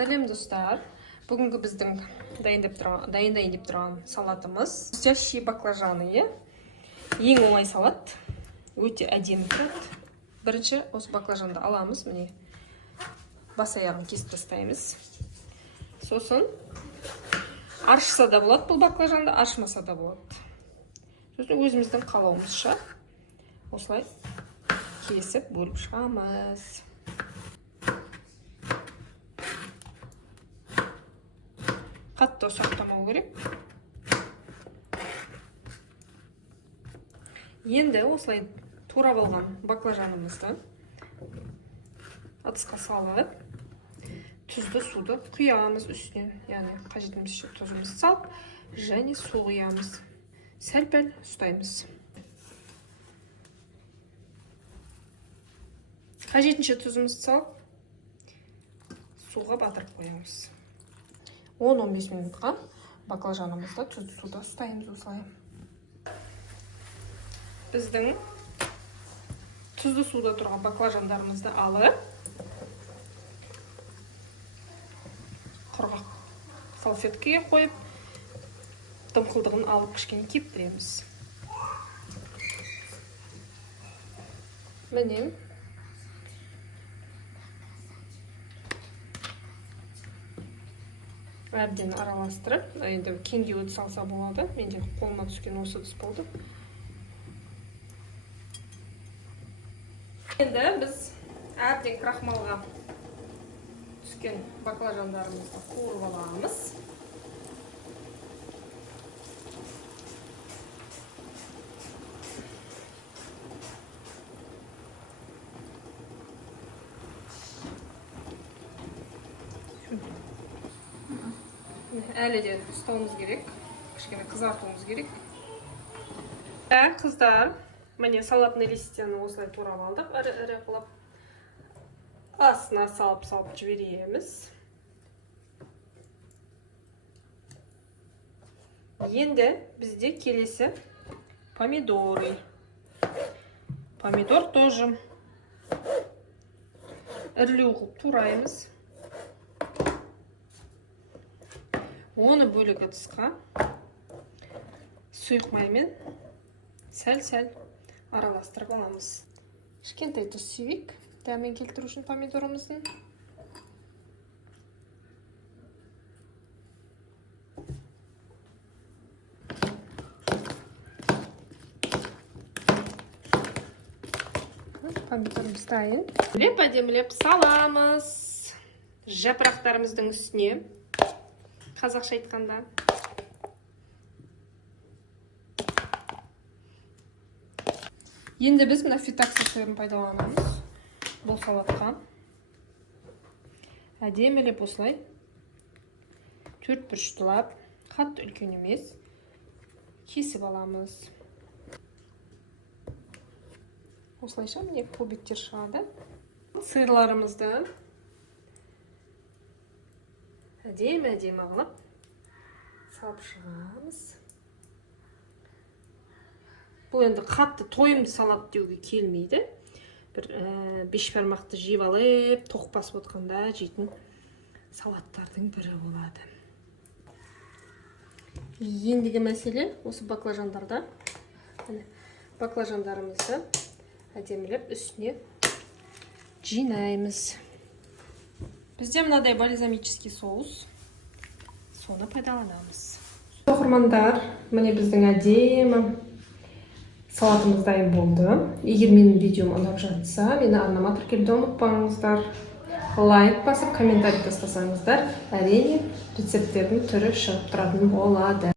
Сәлем достар. Бүгінгі біздің дайындайын деп тұрған салатымыз настоящий баклажаны. Ең оңай салат. Өте әдемі тұрады. Бірінші осы баклажанды аламыз. Міне бас аяғын кесіп тастаймыз. Сосын аршыса да болады бұл баклажанды, аршымаса да болады. Сосын өзіміздің қалауымызша осылай кесіп бөліп шығамыз. Қатты ұсақтамау керек. Енді осылай турап алған баклажанымызды ыдысқа салып, тұзды суды құямыз үстіне. Яғни қажетімізше тұзымызды салып, және су құямыз. Сәл-пәл ұстаймыз. Қажетінше тұзымызды салып, суға батырып қоямыз. 10-15 минутқа баклажанымызды тұзды суда ұстаймыз осылай. Біздің тұзды суда тұрған баклажандарымызды алып, құрғақ салфеткаға қойып, дымқылдығын алып кішкене кептіреміз. Міне әбден араластырып, енді кеңге өт салса болады. Менде қолыма түскен осы тұс болды. Енді біз әбден крахмалға түскен баклажандарымызды қуырып аламыз. Әлі де ұстауымыз керек, кішкене қызартуымыз керек. Қыздар, міне салатный листьяны осылай турап алдық, ірі қылып. Астына салып жібереміз. Енді бізде келесі помидоры. Помидор тоже ірілеу қылып тураймыз. Оны бөлек ыдысқа сұйық маймен сәл-сәл араластырып аламыз. Кішкентай тұз себейік, дәмін келтіру үшін помидорымыздың. Помидорымыз дайын. Әдемілеп саламыз жапырақтарымыздың үстіне. Қазақша айтқанда. Енді біз мына фитакса сырын пайдаланамыз. Бұл салатқа. Әдемілеп осылай. 4 бұрыштылап, қатты үлкен емес, кесіп аламыз. Осылайша міне кубиктер шығады. Сырларымызды әдемі қылып салып шығамыз. Бұл енді қатты тойымды салат деуге келмейді. Бір бешбармақты жеп алып, тоқ басып отқанда жейтін салаттардың бірі болады. Ендігі мәселе осы баклажандарда. Баклажандарымызды әдемілеп үстіне жинаймыз. Бізде мынадай бальзамический соус. Соны пайдаланамыз. Оқырмандар, міне біздің әдемі салатымыз дайын болды. Егер менің видеом ұнап жатса, мені арнама тіркелуді ұмытпаңыздар. Лайк басып, комментарий тастасаңыздар, әрине рецепттердің түрі шығып тұратын болады.